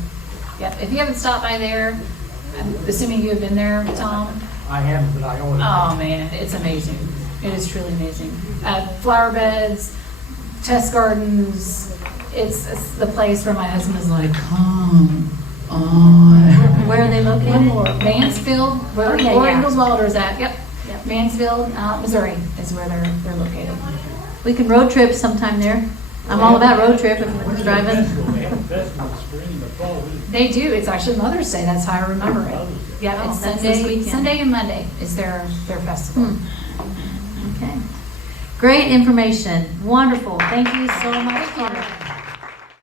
Yep, if you haven't stopped by there, I'm assuming you have been there, Tom. I haven't, but I always. Oh, man, it's amazing. It is truly amazing. Flower beds, test gardens, it's the place where my husband is like, come on. Where are they One located? more, Mansfield, where Oh, yeah, Lori yeah. Ingalls Wilder is at, yep. Yep. Mansfield, Missouri is where they're located. We can road trip sometime there. I'm all about road trip if we're driving. They have a festival in the spring and the fall. They do, it's actually Mother's Day, that's how I remember it. Yeah, Oh, it's that's this Sunday, weekend. Sunday and Monday is their festival. Okay. Great information. Wonderful. Thank you so much, Carmen.